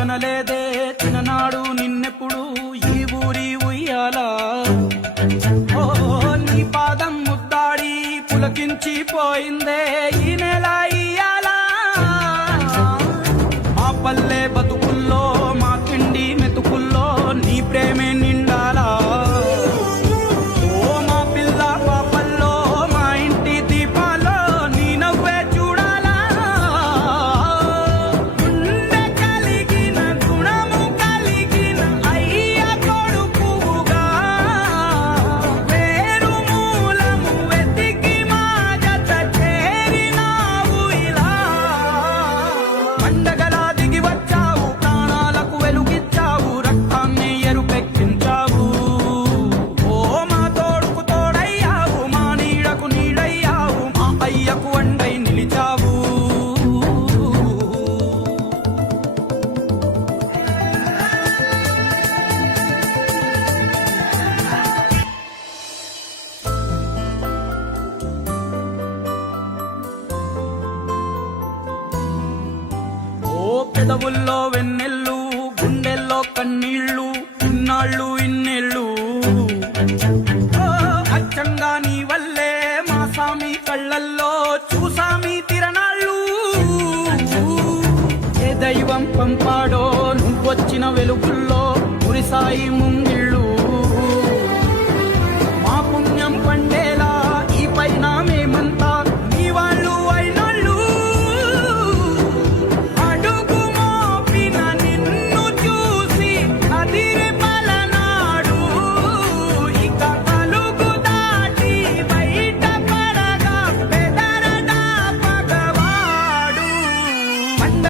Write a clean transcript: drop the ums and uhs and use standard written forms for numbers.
ఎనలేదే చిన్ననాడు నిన్నెప్పుడు ఈ ఊరి ఉయ్యాలా ఓ నీ పాదం ముద్దాడి పులకించిపోయిందే ఈ నెల ఇయ్యాలా మా పల్లె బతుకుల్లో మా తిండి మెతుకుల్లో నీ ప్రేమే నిండాలా ఓ మా పిల్ల పాపల్లో మా ఇంటి దీపాల్లో నీ నవ్వే చూడాలా గుండె కలిగిన గుణము కలిగిన అయ్య కొడుకుగా వేరు మూలము వెతికి మా జత చేరినావు ఇలా పండగలా దిగి వచ్చావు ప్రాణాలకు వెలుగిచ్చావు రక్తాన్ని ఎరుపెక్కించావు ఓ మా తోడుకు తోడయ్యావు మా నీడకు నీడయ్యావు మా అయ్యకు అండై నిలిచావు ఓ పెదవుల్లో వెన్నెల్లు గుండెల్లో కన్నీళ్ళు ఇన్నాళ్ళు ఇన్నేళ్ళు ఓ అచ్చంగా నీ వల్లే మా సామి కళ్ళల్లో చూసామి తిరణాళ్ళు ఏ దైవం పంపాడో నువ్వొచ్చిన వెలుగుల్లో మురిసాయి ముంగిళ్ళు మా పుణ్యం పండేలా ఈ పైన మేమంతా నీ వాళ్ళు అయినాళ్ళు అడుగు మోపిన నిన్ను చూసి అదిరే పలనాడు ఇక అలుగు దాటి బయట పడగా బెదరడా పగవాడు